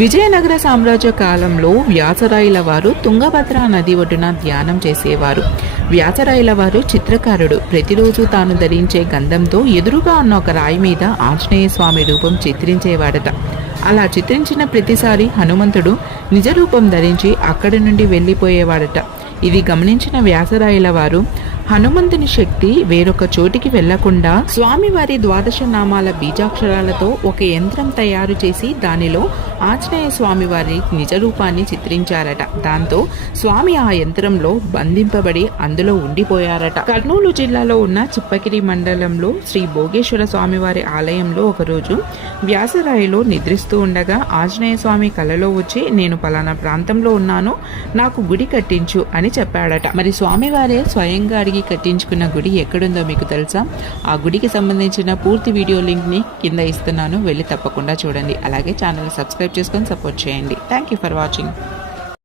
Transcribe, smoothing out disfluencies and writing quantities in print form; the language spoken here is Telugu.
విజయనగర సామ్రాజ్య కాలంలో వ్యాసరాయల వారు తుంగభద్ర నది ఒడ్డున ధ్యానం చేసేవారు. వ్యాసరాయల వారు చిత్రకారుడు. ప్రతిరోజు తాను ధరించే గంధంతో ఎదురుగా ఉన్న ఒక రాయి మీద ఆంజనేయ స్వామి రూపం చిత్రించేవాడట. అలా చిత్రించిన ప్రతిసారి హనుమంతుడు నిజ రూపం ధరించి అక్కడి నుండి వెళ్ళిపోయేవాడట. ఇది గమనించిన వ్యాసరాయల వారు హనుమంతుని శక్తి వేరొక చోటికి వెళ్లకుండా స్వామివారి ద్వాదశ నామాల బీజాక్షరాలతో ఒక యంత్రం తయారు చేసి దానిలో ఆంజనేయ స్వామి వారి నిజ రూపాన్ని చిత్రించారట. దాంతో స్వామి ఆ యంత్రంలో బంధింపబడి అందులో ఉండిపోయారట. కర్నూలు జిల్లాలో ఉన్న చిప్పగిరి మండలంలో శ్రీ భోగేశ్వర స్వామివారి ఆలయంలో ఒకరోజు వ్యాసరాయలు నిద్రిస్తూ ఉండగా ఆంజనేయ స్వామి కలలో వచ్చి, నేను పలానా ప్రాంతంలో ఉన్నాను, నాకు గుడి కట్టించు అని చెప్పాడట. మరి స్వామివారే స్వయంగా అడిగి కట్టించుకున్న గుడి ఎక్కడుందో మీకు తెలుసా? ఆ గుడికి సంబంధించిన పూర్తి వీడియో లింక్ని కింద ఇస్తున్నాను, వెళ్ళి తప్పకుండా చూడండి. అలాగే ఛానల్ సబ్స్క్రైబ్ చేసుకొని సపోర్ట్ చేయండి. Thank you for watching.